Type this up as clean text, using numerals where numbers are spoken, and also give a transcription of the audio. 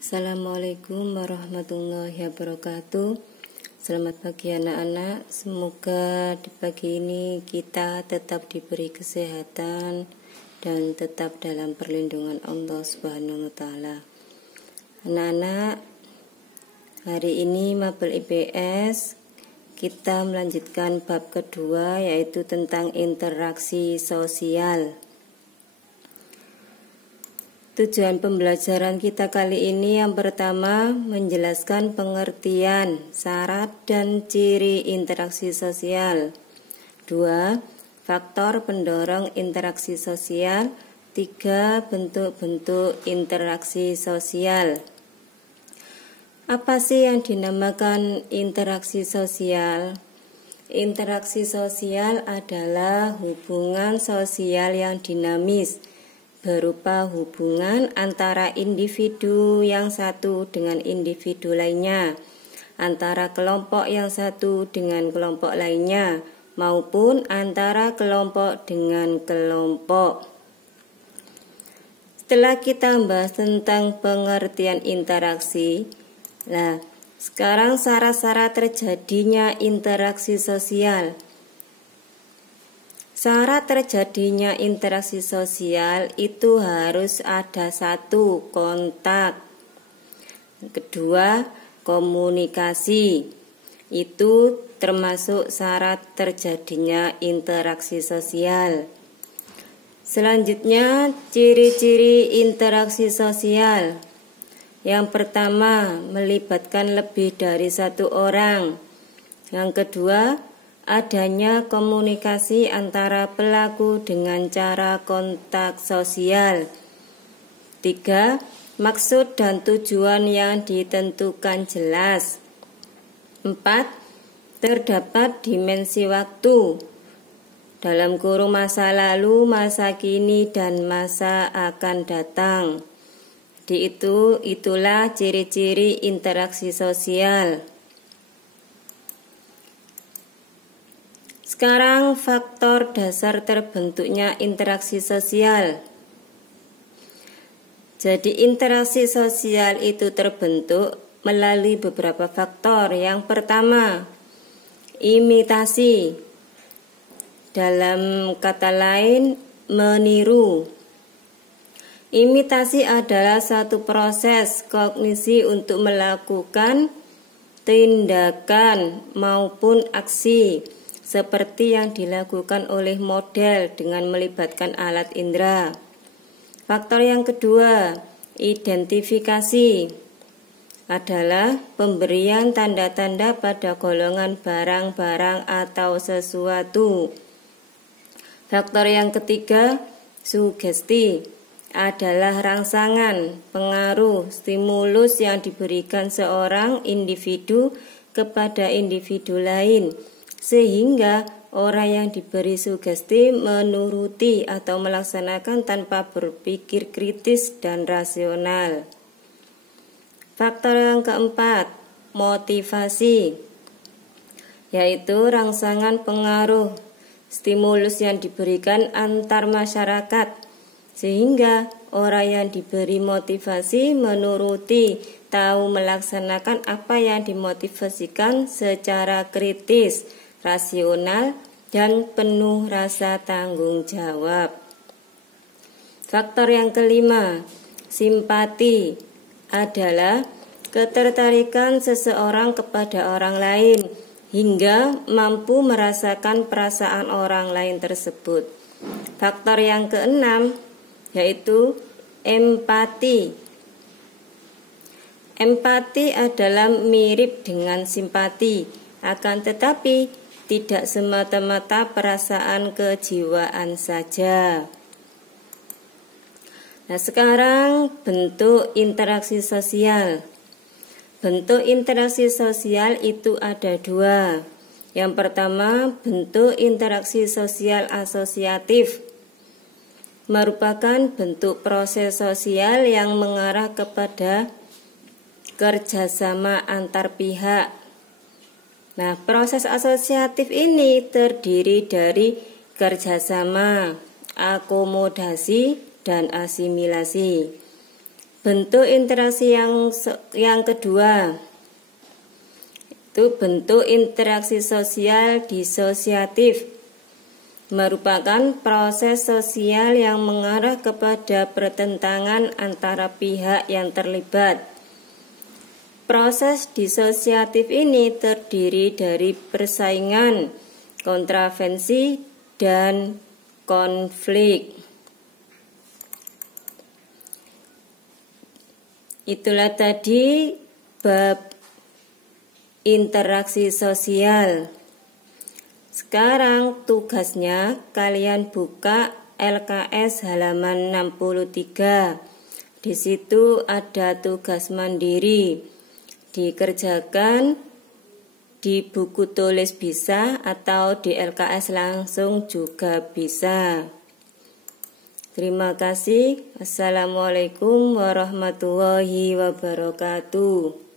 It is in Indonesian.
Assalamualaikum warahmatullahi wabarakatuh. Selamat pagi anak-anak. Semoga di pagi ini kita tetap diberi kesehatan dan tetap dalam perlindungan Allah Subhanahu wa taala. Anak-anak, hari ini mapel IPS kita melanjutkan bab kedua, yaitu tentang interaksi sosial. Tujuan pembelajaran kita kali ini yang pertama menjelaskan pengertian, syarat, dan ciri interaksi sosial. 2. Faktor pendorong interaksi sosial. 3. Bentuk-bentuk interaksi sosial. Apa sih yang dinamakan interaksi sosial? Interaksi sosial adalah hubungan sosial yang dinamis, berupa hubungan antara individu yang satu dengan individu lainnya, antara kelompok yang satu dengan kelompok lainnya, maupun antara kelompok dengan kelompok. Setelah kita membahas tentang pengertian interaksi, sekarang syarat-syarat terjadinya interaksi sosial. Syarat terjadinya interaksi sosial itu harus ada 1. Kontak. Kedua, komunikasi. Itu termasuk syarat terjadinya interaksi sosial. Selanjutnya, ciri-ciri interaksi sosial. Yang pertama, melibatkan lebih dari 1 orang. Yang kedua, adanya komunikasi antara pelaku dengan cara kontak sosial. 3. Maksud dan tujuan yang ditentukan jelas. 4. Terdapat dimensi waktu dalam kurung masa lalu, masa kini, dan masa akan datang. Itulah ciri-ciri interaksi sosial. Sekarang faktor dasar terbentuknya interaksi sosial. Jadi interaksi sosial itu terbentuk melalui beberapa faktor. Yang pertama, imitasi. Dalam kata lain, meniru. Imitasi adalah satu proses kognisi untuk melakukan tindakan maupun aksi seperti yang dilakukan oleh model dengan melibatkan alat indera. Faktor yang kedua, identifikasi, adalah pemberian tanda-tanda pada golongan barang-barang atau sesuatu. Faktor yang ketiga, sugesti, adalah rangsangan, pengaruh, stimulus yang diberikan seorang individu kepada individu lain, sehingga orang yang diberi sugesti menuruti atau melaksanakan tanpa berpikir kritis dan rasional. Faktor yang keempat, motivasi, yaitu rangsangan, pengaruh, stimulus yang diberikan antar masyarakat, sehingga orang yang diberi motivasi menuruti, tahu melaksanakan apa yang dimotivasikan secara kritis, rasional, dan penuh rasa tanggung jawab. Faktor yang kelima, simpati, adalah ketertarikan seseorang kepada orang lain hingga mampu merasakan perasaan orang lain tersebut. Faktor yang keenam, yaitu empati. Empati adalah mirip dengan simpati, akan tetapi tidak semata-mata perasaan kejiwaan saja. Sekarang bentuk interaksi sosial. Bentuk interaksi sosial itu ada 2. Yang pertama, bentuk interaksi sosial asosiatif, merupakan bentuk proses sosial yang mengarah kepada kerjasama antar pihak. Proses asosiatif ini terdiri dari kerjasama, akomodasi, dan asimilasi. Bentuk interaksi yang kedua itu bentuk interaksi sosial disosiatif, merupakan proses sosial yang mengarah kepada pertentangan antara pihak yang terlibat. Proses disosiatif ini terdiri dari persaingan, kontravensi, dan konflik. Itulah tadi bab interaksi sosial. Sekarang tugasnya kalian buka LKS halaman 63. Di situ ada tugas mandiri. Dikerjakan di buku tulis bisa atau di LKS langsung juga bisa. Terima kasih. Assalamualaikum warahmatullahi wabarakatuh.